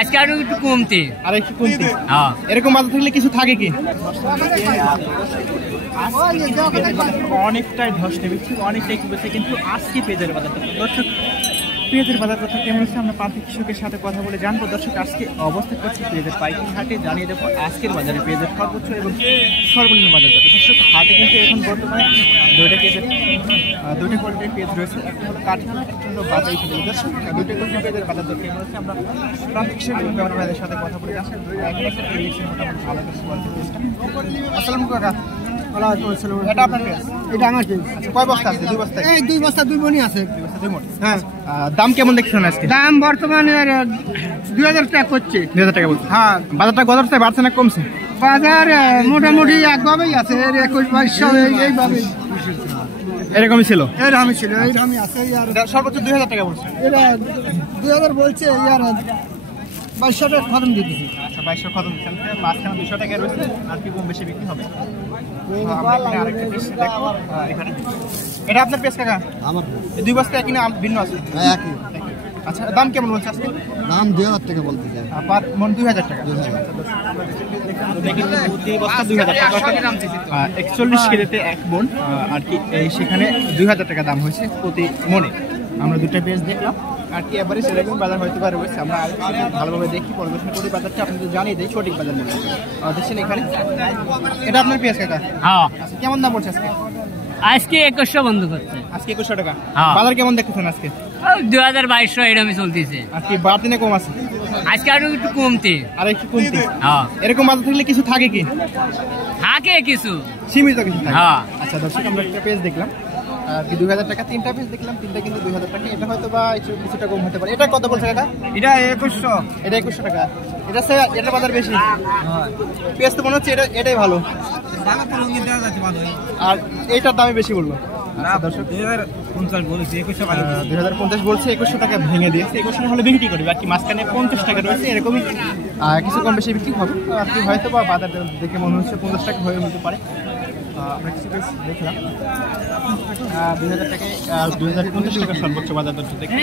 আজকে আরো একটু কমতে। আর একটু কমতে? হ্যাঁ। এরকম বাজার থাকলে কিছু থাকে কি? অনেকটাই ধস নেমেছে, অনেকটাই কমেছে, কিন্তু আজকে পেঁয়াজের বাজারটা দর্শক, পেঁয়াজের বাজারটা কেমন হচ্ছে আমরা প্রান্তিক কৃষকের সাথে কথা বলে জানবো। দর্শক আজকে অবস্থা করছে পেঁয়াজের পাইকারি হাটে, জানিয়ে দেবো আজকের বাজারে পেঁয়াজের সর্বোচ্চ এবং সর্বনিম্ন বাজার দর। দর্শক হাটে কিন্তু এখন বর্তমানে দুইটা কোয়ালিটির পেঁয়াজ রয়েছে, একটা হলো কাঠিমাল, একটা হলো বাজাই পেঁয়াজ। দর্শক দুইটা কোয়ালিটির পেঁয়াজের বাজার দর কেমন হচ্ছে আমরা প্রান্তিক কৃষক এবং ব্যবসায়ী ভাইদের সাথে কথা বলে যাচ্ছি। এখন একটা পেঁয়াজের মোটামুটি ভালো পেঁয়াজটা। আসসালামু কাকা। এটা আপনার পেঁয়াজ? এটা আমার পেঁয়াজ। আচ্ছা, কয় বস্তা আছে? 2 বস্তা। এই 2 বস্তা 2 মণি আছে। 2 বস্তা 2 মণ। হ্যাঁ। দাম কেমন দেখছেন আজকে? দাম বর্তমানে 2000 টাকা করছে। 2000 টাকা বলছে। হ্যাঁ। বাজারটা গত সপ্তাহে বাড়ছে না কমছে? বাজার মোটামুটি একভাবেই আছে, 21-2200 এইভাবে এরকমই ছিল? এরকমই ছিল, এইরকমই আছে। আর সর্বোচ্চ 2000 টাকা বলছে। এটা 2000 বলছে, আর 2200 টাকা খতম দিয়ে দিচ্ছি। আচ্ছা, 2200 খতম দিচ্ছেন, মাঝখানে 200 টাকা রয়েছে, আর কি কম বেশি বিক্রি হবে। আমরা এখানে আরেকটা পিস দেখো, এখানে এটা আপনার পেঁয়াজ কাকা? আমার। এই 2 বস্তা একই না ভিন্ন আছে? একই। আচ্ছা, দাম কেমন বলছে আজকে? দাম 2000 টাকা বলতেছে। পার মণ 2000 টাকা। দেখি প্রতি বস্তা 2000 টাকা, 41 কেজিতে 1 মণ, আর কি এই সেখানে 2000 টাকা দাম হয়েছে প্রতি মণে। আমরা দুটো পেঁয়াজ দেখলাম, আর কি এবারে সেরকম বাজার হয়তো বা রয়েছে। আমরা ভালোভাবে দেখি, পরিবেশন করি, বাজারটা আপনাদের জানিয়ে দিই সঠিক বাজার মূল্য। দেখছেন এখানে এটা আপনার পেঁয়াজ কাকা? হ্যাঁ। আচ্ছা, কেমন দাম পড়ছে আজকে? আজকে 2100 বন্ধ করছে। আজকে 2100 টাকা। হ্যাঁ। বাজার কেমন দেখতেছেন আজকে? 2200 এরকমই চলতেছে। আর কি বাড়তি না কম আছে? আজকে আরো একটু কমতে। আর একটু কমতে? হ্যাঁ। এরকম বাজার থাকলে কিছু থাকে কি? থাকে কিছু, সীমিত কিছু থাকে। হ্যাঁ। আচ্ছা দর্শক, আমরা একটা পেজ দেখলাম, আর কি 2000 টাকা, 3টা পেজ দেখলাম, 3টা কিন্তু 2000 টাকা। এটা হয়তো বা কিছুটা কম হতে পারে। এটা কত বলছে এটা? এটা 2100। এটা 2100 টাকা। এটা বাজার বেশি। পেজ তো মনে হচ্ছে এটাই ভালো, আর এইটার দামে বেশি বললো। দর্শক 2050 বলেছে, 2050 বলছে, 2100 টাকা ভেঙে দিয়েছে। 2100 হলে বিক্রি করবে, আর কি মাঝখানে 50 টাকা রয়েছে, এরকমই কিছু কম বেশি বিক্রি হবে। আর কি হয়তো বা বাজার দেখে মনে হচ্ছে 50 টাকা হয়ে হতে পারে। আমরা কিছু পেজ দেখলাম, 2000 টাকায় 2050 টাকা সর্বোচ্চ বাজার দর দেখে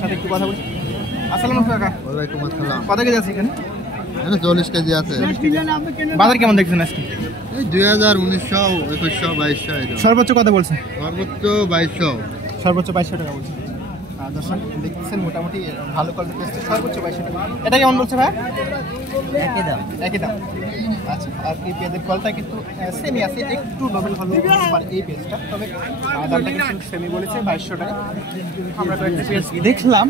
সাথে একটু কথা বলছি। আসসালামু আলাইকুম কাকা। ওয়ালাইকুম আসসালাম। কত কেজি আছে এখানে? 40 কেজি আছে। বাজার কেমন দেখছেন আজকে? এই 2000, 1900, 2100, 2200 এটা। সর্বোচ্চ কত বলছে? সর্বোচ্চ 2200। সর্বোচ্চ 2200 টাকা বলছে। দর্শক দেখতেছেন মোটামুটি ভালো কোয়ালিটি পেয়েছে, সর্বোচ্চ 2200 টাকা। এটা কেমন বলছে ভাই? একই দাম। একই দাম। আচ্ছা, আর এই পেঁয়াজের কোয়ালিটি কিন্তু সেমি আছে, একটু নবেল ভালো হতে পারে এই পেঁয়াজটা, তবে দামটা কিন্তু সেমি বলেছে 2200 টাকা। আমরা কয়েকটা পেঁয়াজ দেখলাম,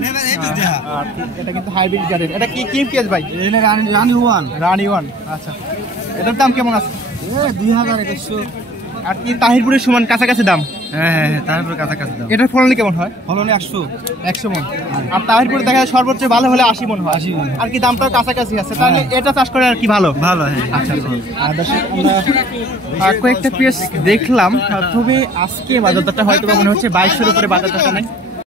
আর এটা কিন্তু হাইব্রিড জাতের। এটা কি পেঁয়াজ ভাই? রানি ওয়ান। রানি ওয়ান। আচ্ছা, এটার দাম কেমন আছে? 2100। আর কি তাহিরপুরের সমান কাছাকাছি দাম? হ্যাঁ, তারপরে কাছাকাছি দাম। এটার ফলনে কেমন হয়? ফলনে 100 মণ। আর তাহিরপুরে দেখা যায় সর্বোচ্চ ভালো হলে 80 মণ হয়। 80 মণ। আর কি দামটাও কাছাকাছি আছে, তাহলে এটা চাষ করে আর কি ভালো। হ্যাঁ। আচ্ছা, দর্শক আমরা কয়েকটা পেঁয়াজ দেখলাম, তবে আজকে বাজারটা হয়তো মনে হচ্ছে 2200-এর উপরে বাজারটা নেই।